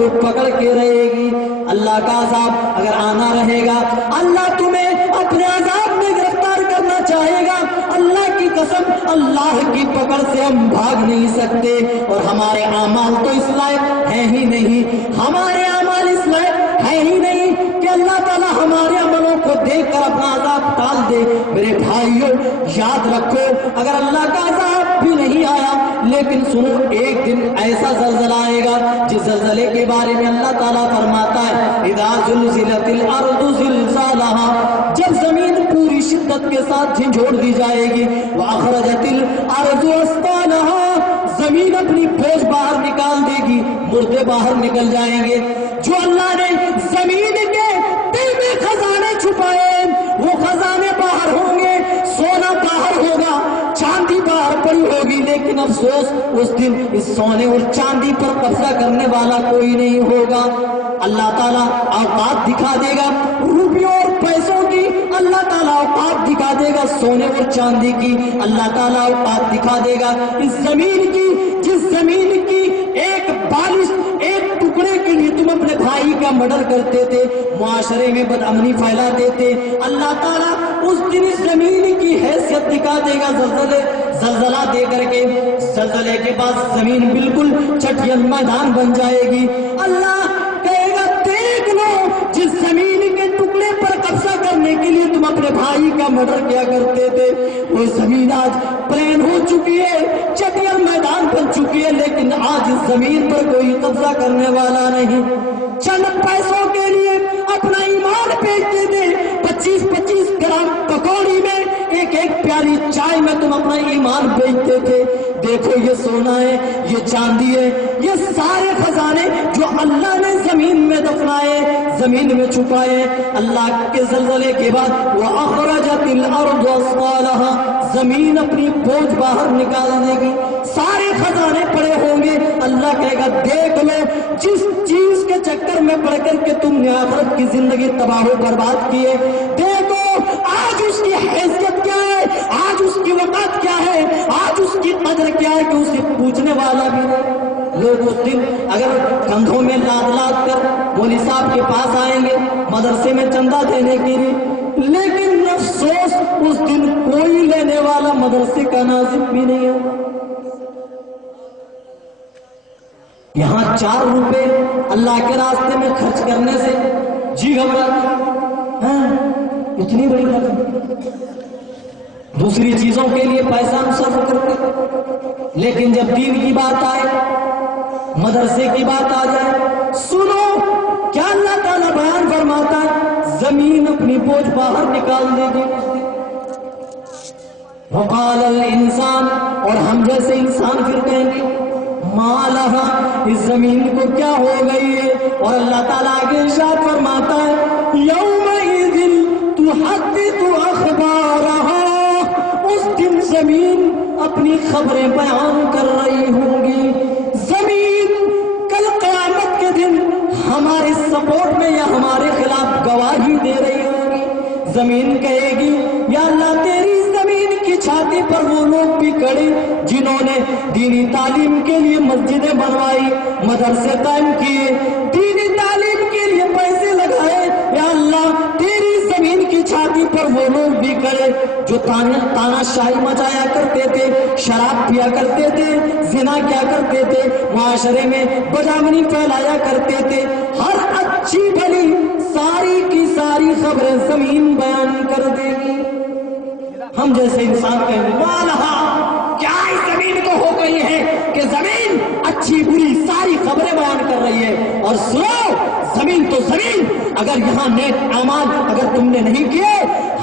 کو پکڑ کے رہے گی۔ اللہ کا عذاب اگر آنا رہے گا، اللہ تمہیں اپنے عذاب میں گرفتار کرنا چاہے گا، اللہ کی قسم اللہ کی پکڑ سے ہم بھاگ نہیں سکتے۔ اور ہمارے اعمال تو اس لائق ہے ہی نہیں، ہمارے اعمال اس لائق ہے ہی نہیں کہ اللہ تعالیٰ ہمارے عملوں کو دیکھ کر اپنا عذاب ٹال دے۔ میرے بھائیوں یاد رکھو، اگر اللہ کا عذاب بھی نہیں آیا لیکن سنو، ایک دن ایسا زلزلہ آئے گا جس زلزلے کے بارے میں اللہ تعالیٰ فرماتا ہے اذا زلزلت الارض زلزالها، جب زمین پوری شدت کے ساتھ جھنجھوڑ دی جائے گی، واخرجت الارض اثقالها، زمین اپنی بوجھ باہر نکال دے گی، مردے باہر نکل جائیں گے۔ جو اللہ نے زمین کے دل میں خزانے چھپائے وہ خزانے باہر ہوں گے، سونا باہر ہوگا، چاندی باہر پڑی ہوگی، لیکن افسوس اس دن اس سونے اور چاندی پر قبضہ کرنے والا کوئی نہیں ہوگا۔ اللہ تعالیٰ اوقات دکھا دے گا روپیوں اور پیسوں کی، اللہ تعالیٰ اوقات دکھا دے گا سونے اور چاندی کی، اللہ تعالیٰ اوقات دکھا دے گا اس زمین کی، جس زمین کی ایک بالش، ایک ٹکڑے کے لیے تم اپنے بھائی کا مرڈر کرتے تھے، معاشرے میں بدامنی پھیلاتے تھے، اللہ تعالیٰ اس دن اس زمین کی حیثیت دکھا دے گا زلزلہ دے کر کے۔ زلزلے کے بعد زمین بالکل چٹیل میدان بن جائے گی۔ اللہ کہے گا دیکھ لو، جس زمین کے ٹکڑے پر قبضہ کرنے کے لیے تم اپنے بھائی کا مرڈر کیا کرتے تھے، وہ زمین آج پلین ہو چکی ہے، چٹیل میدان بن چکی ہے، لیکن آج اس زمین پر کوئی قبضہ کرنے والا نہیں۔ چند پیسوں کے لیے اپنا ایمان بیچتے تھے، 25-25 گرام پکوڑی میں، ایک پیالی چائے میں تم اپنا ایمان بیچتے تھے۔ دیکھو یہ سونا ہے، یہ چاندی ہے، یہ سارے خزانے جو اللہ نے زمین میں دفنائے، زمین میں چھپائے، اللہ کے زلزلے کے بعد وَأَخْرَجَتِ الْأَرْضُ أَثْقَالَهَا، زمین اپنی بوجھ باہر نکال دے گی، سارے خزانے پڑے ہوں گے۔ اللہ کہے گا دیکھ لو، جس چیز کے چکر میں پڑ کر کے تم نے آخرت کی زندگی تباہ و برباد کی ہے، دیکھو آج اس کی حیثیت کیا ہے، آج اس کی وقت کیا ہے، آج اس کی قدر کیا ہے کہ اسے پوچھنے والا بھی نہیں۔ لوگ اس دن اگر کندھوں میں لاد لاد کر مولوی صاحب کے پاس آئیں گے مدرسے میں چندہ دینے کے لیے، لیکن افسوس اس دن کوئی لینے والا مدرسے کا ناظم بھی نہیں ہوگا۔ یہاں 4 روپے اللہ کے راستے میں خرچ کرنے سے جی گھبراتی، اتنی بڑی رقم، دوسری چیزوں کے لیے پیسہ ہم صرف کرتے، لیکن جب دین کی بات آئے، مدرسے کی بات آ جائے، سنو کیا اللہ تعالیٰ بیان فرماتا ہے، زمین اپنی بوجھ باہر نکال دے گی۔ وقال الانسان، اور ہم جیسے انسان پھر کہیں گے ما لہا، اس زمین کو کیا ہو گئی ہے، اور اللہ تعالیٰ آگے ارشاد فرماتا ہے یومئذ تحدث اخبارہا، اس دن زمین اپنی خبریں بیان کر رہی ہوں گی۔ زمین کل قیامت کے دن ہمارے سپورٹ میں یا ہمارے خلاف گواہی دے رہی ہوگی۔ زمین کہے گی یا اللہ تیری زمین کی چھاتی پر وہ لوگ بھی کھڑے جنہوں نے دینی تعلیم کے لیے مسجدیں بنوائی، مدرسے قائم کیے، دینی تعلیم کے لیے پیسے لگائے، یا اللہ تیری زمین کی چھاتی پر وہ لوگ بھی کھڑے جو تانا شاہی مچایا کرتے تھے، شراب پیا کرتے تھے، زنا کیا کرتے تھے، معاشرے میں بدامنی پھیلایا کرتے تھے، ہر اچھی بھلی ساری کی ساری خبریں زمین بیان کر دے گی۔ ہم جیسے انسان کہیں گے مالہا، کیا اس زمین کو ہو گئی ہے کہ زمین اچھی بری ساری خبریں بیان کر رہی ہے؟ اور سنو، زمین تو زمین، اگر یہاں نیک اعمال اگر تم نے نہیں کیے،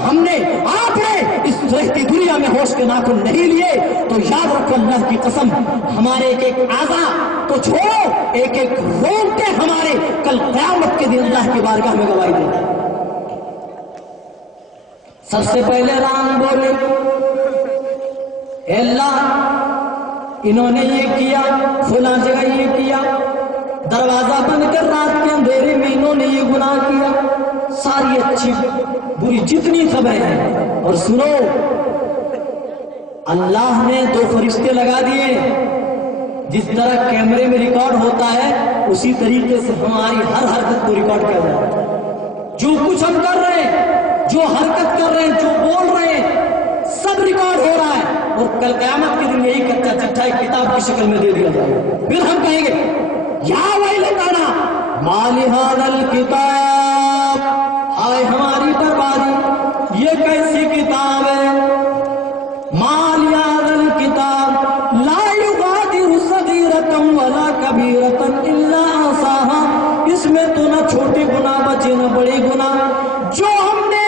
ہم نے آپ نے اس رہتی دنیا میں ہوش کے ناخن نہیں لیے، تو یاد رکھو اللہ کی قسم، ہمارے ایک ایک اعضا تو چھوڑو، ایک ایک رونگٹے ہمارے کل قیامت کے دن اللہ کی بارگاہ میں گواہی دیں گے۔ سب سے پہلے رام بولے اے اللہ انہوں نے یہ کیا، فلاں جگہ یہ کیا، دروازہ بند کر رات کے اندھیرے میں انہوں نے یہ گناہ کیا، ساری اچھی بری جتنی خبریں ہیں۔ اور سنو، اللہ نے 2 فرشتے لگا دیے، جس طرح کیمرے میں ریکارڈ ہوتا ہے اسی طریقے سے ہماری ہر حرکت کو ریکارڈ کیا جائے گا. جو کچھ ہم کر رہے ہیں، جو حرکت کر رہے ہیں، جو بول رہے ہیں، سب ریکارڈ ہو رہا ہے. اور کل قیامت کے دن یہی کچا چٹھا ایک کتاب کی شکل میں دے دیا جائے گا. پھر ہم کہیں گے یا ویلتنا ما لہذا الکتاب، ہائے ہماری بربادی، یہ کیسی کتاب ہے. ما لہذا الکتاب لا یغادر صغیرۃ ولا کبیرۃ الا احصاها، اس میں تو نہ چھوٹے گناہ بچے نہ بڑے گناہ. جو ہم نے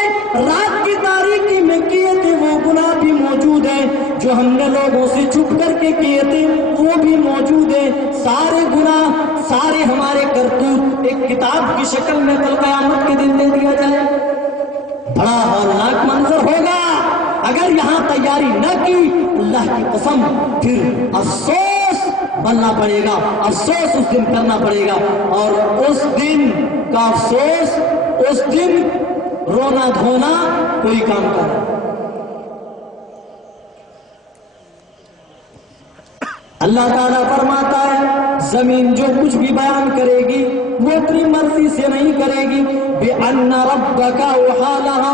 رات کی تاریکی میں کیے تھے وہ گناہ بھی موجود ہیں، جو ہم نے لوگوں سے چھپ کر کے کیے تھے وہ بھی موجود ہیں. سارے گناہ، سارے ہمارے کرتوت ایک کتاب کی شکل میں کل قیامت کے دن دے دیا جائے. بڑا ہولناک منظر ہوگا اگر یہاں تیاری نہ کی. اللہ کی قسم پھر افسوس بننا پڑے گا، افسوس اس دن کرنا پڑے گا. اور اس دن کا افسوس، اس دن رونا دھونا کوئی کام کرے. اللہ تعالیٰ فرماتا ہے زمین جو کچھ بھی بیان کرے گی وہ اپنی مرضی سے نہیں کرے گی. بِأَنَّ رَبَّكَ وَحَالَهَا،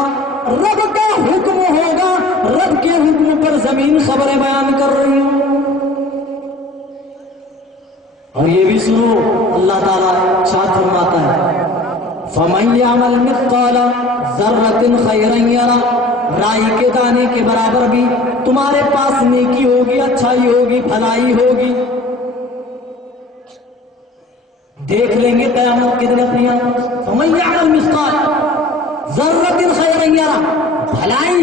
رب کا حکم ہوگا، رب کے حکم پر زمین خبریں بیان کر رہی ہوں. اور یہ بھی سنو، اللہ تعالیٰ ارشاد فرماتا ہے فَمَن يَعْمَلْ مِثْقَالَ ذَرَّةٍ خَيْرًا يَرَهُ، رائی کے دانے کے برابر بھی تمہارے پاس نیکی ہوگی، اچھائی ہوگی، بھلائی ہوگی. دیکھ لیں گے قیامت کے دن اپنی آنکھوں. فَمَن يَعْمَلْ مِثْقَالَ ذَرَّةٍ خَيْرًا يَرَهُ، بھلائی